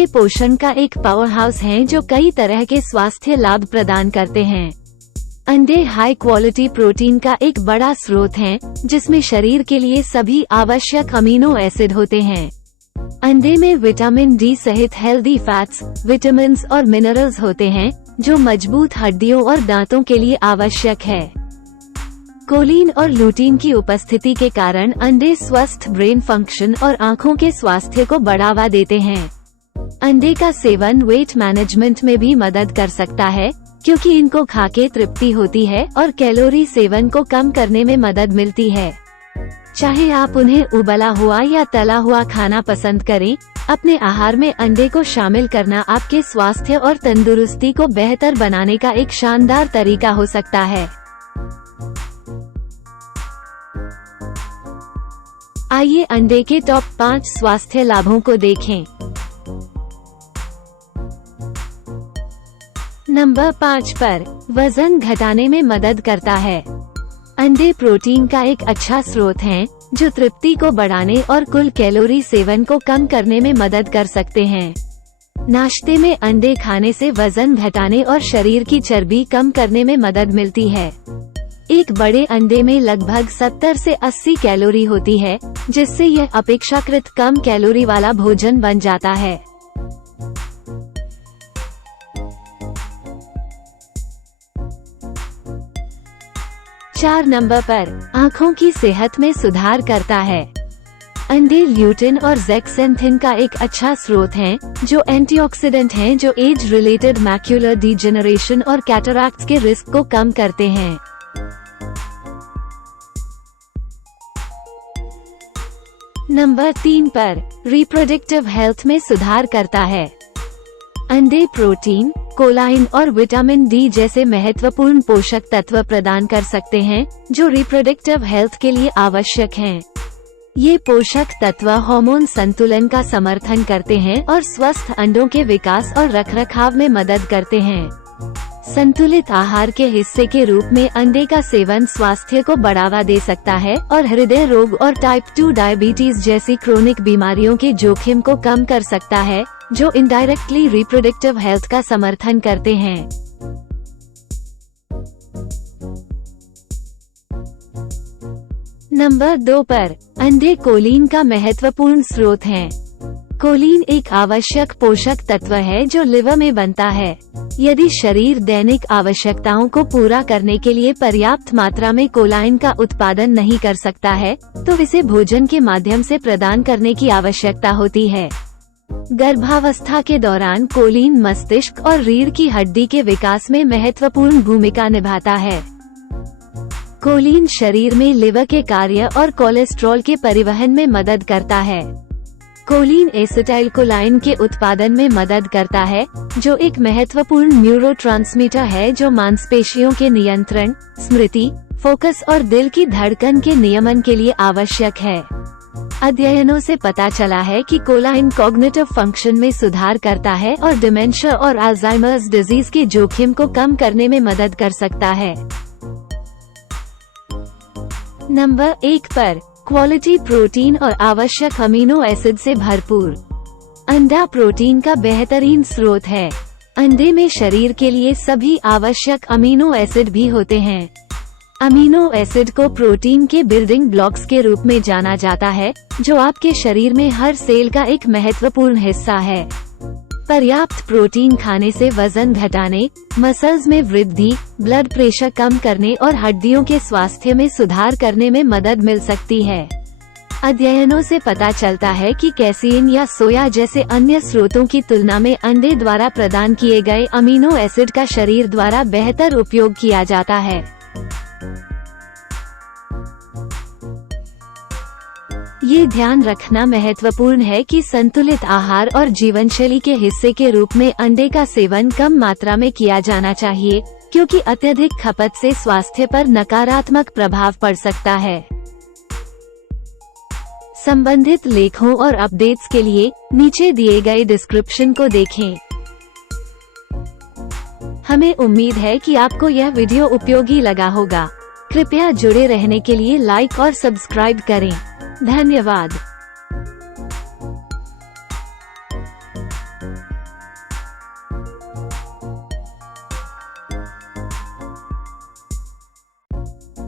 अंडे पोषण का एक पावर हाउस हैं जो कई तरह के स्वास्थ्य लाभ प्रदान करते हैं। अंडे हाई क्वालिटी प्रोटीन का एक बड़ा स्रोत हैं, जिसमें शरीर के लिए सभी आवश्यक अमीनो एसिड होते हैं। अंडे में विटामिन डी सहित हेल्दी फैट्स, विटामिन और मिनरल्स होते हैं, जो मजबूत हड्डियों और दांतों के लिए आवश्यक है। कोलिन और लुटीन की उपस्थिति के कारण अंडे स्वस्थ ब्रेन फंक्शन और आँखों के स्वास्थ्य को बढ़ावा देते हैं। अंडे का सेवन वेट मैनेजमेंट में भी मदद कर सकता है, क्योंकि इनको खाके तृप्ति होती है और कैलोरी सेवन को कम करने में मदद मिलती है। चाहे आप उन्हें उबला हुआ या तला हुआ खाना पसंद करें, अपने आहार में अंडे को शामिल करना आपके स्वास्थ्य और तंदुरुस्ती को बेहतर बनाने का एक शानदार तरीका हो सकता है। आइए अंडे के टॉप 5 स्वास्थ्य लाभों को देखें। नंबर 5 पर, वजन घटाने में मदद करता है। अंडे प्रोटीन का एक अच्छा स्रोत हैं, जो तृप्ति को बढ़ाने और कुल कैलोरी सेवन को कम करने में मदद कर सकते हैं। नाश्ते में अंडे खाने से वजन घटाने और शरीर की चर्बी कम करने में मदद मिलती है। एक बड़े अंडे में लगभग 70 से 80 कैलोरी होती है, जिससे यह अपेक्षाकृत कम कैलोरी वाला भोजन बन जाता है। 4 नंबर पर, आँखों की सेहत में सुधार करता है। अंडे ल्यूटिन और ज़ेक्सेंथिन का एक अच्छा स्रोत हैं, जो एंटीऑक्सीडेंट हैं जो एज रिलेटेड मैक्युलर डिजेनरेशन और कैटरैक्ट्स के रिस्क को कम करते हैं। नंबर 3 पर, रिप्रोडक्टिव हेल्थ में सुधार करता है। अंडे प्रोटीन, कोलाइन और विटामिन डी जैसे महत्वपूर्ण पोषक तत्व प्रदान कर सकते हैं, जो रिप्रोडक्टिव हेल्थ के लिए आवश्यक हैं। ये पोषक तत्व हार्मोन संतुलन का समर्थन करते हैं और स्वस्थ अंडों के विकास और रखरखाव में मदद करते हैं। संतुलित आहार के हिस्से के रूप में अंडे का सेवन स्वास्थ्य को बढ़ावा दे सकता है और हृदय रोग और टाइप 2 डायबिटीज जैसी क्रोनिक बीमारियों के जोखिम को कम कर सकता है, जो इनडायरेक्टली रिप्रोडक्टिव हेल्थ का समर्थन करते हैं। नंबर 2 पर, अंडे कोलिन का महत्वपूर्ण स्रोत हैं। कोलिन एक आवश्यक पोषक तत्व है जो लिवर में बनता है। यदि शरीर दैनिक आवश्यकताओं को पूरा करने के लिए पर्याप्त मात्रा में कोलाइन का उत्पादन नहीं कर सकता है, तो इसे भोजन के माध्यम से प्रदान करने की आवश्यकता होती है। गर्भावस्था के दौरान कोलिन मस्तिष्क और रीढ़ की हड्डी के विकास में महत्वपूर्ण भूमिका निभाता है। कोलिन शरीर में लिवर के कार्य और कोलेस्ट्रॉल के परिवहन में मदद करता है। कोलिन एसिटाइलकोलाइन के उत्पादन में मदद करता है, जो एक महत्वपूर्ण न्यूरोट्रांसमीटर है जो मांसपेशियों के नियंत्रण, स्मृति, फोकस और दिल की धड़कन के नियमन के लिए आवश्यक है। अध्ययनों से पता चला है कि कोलाइन कॉग्निटिव फंक्शन में सुधार करता है और डिमेंशिया और अल्जाइमर्स डिजीज के जोखिम को कम करने में मदद कर सकता है। नंबर 1 पर, क्वालिटी प्रोटीन और आवश्यक अमीनो एसिड से भरपूर। अंडा प्रोटीन का बेहतरीन स्रोत है। अंडे में शरीर के लिए सभी आवश्यक अमीनो एसिड भी होते हैं। अमीनो एसिड को प्रोटीन के बिल्डिंग ब्लॉक्स के रूप में जाना जाता है, जो आपके शरीर में हर सेल का एक महत्वपूर्ण हिस्सा है। पर्याप्त प्रोटीन खाने से वजन घटाने, मसल्स में वृद्धि, ब्लड प्रेशर कम करने और हड्डियों के स्वास्थ्य में सुधार करने में मदद मिल सकती है। अध्ययनों से पता चलता है कि कैसीन या सोया जैसे अन्य स्रोतों की तुलना में अंडे द्वारा प्रदान किए गए अमीनो एसिड का शरीर द्वारा बेहतर उपयोग किया जाता है। ये ध्यान रखना महत्वपूर्ण है कि संतुलित आहार और जीवनशैली के हिस्से के रूप में अंडे का सेवन कम मात्रा में किया जाना चाहिए, क्योंकि अत्यधिक खपत से स्वास्थ्य पर नकारात्मक प्रभाव पड़ सकता है। संबंधित लेखों और अपडेट्स के लिए नीचे दिए गए डिस्क्रिप्शन को देखें। हमें उम्मीद है कि आपको यह वीडियो उपयोगी लगा होगा। कृपया जुड़े रहने के लिए लाइक और सब्सक्राइब करें। धन्यवाद।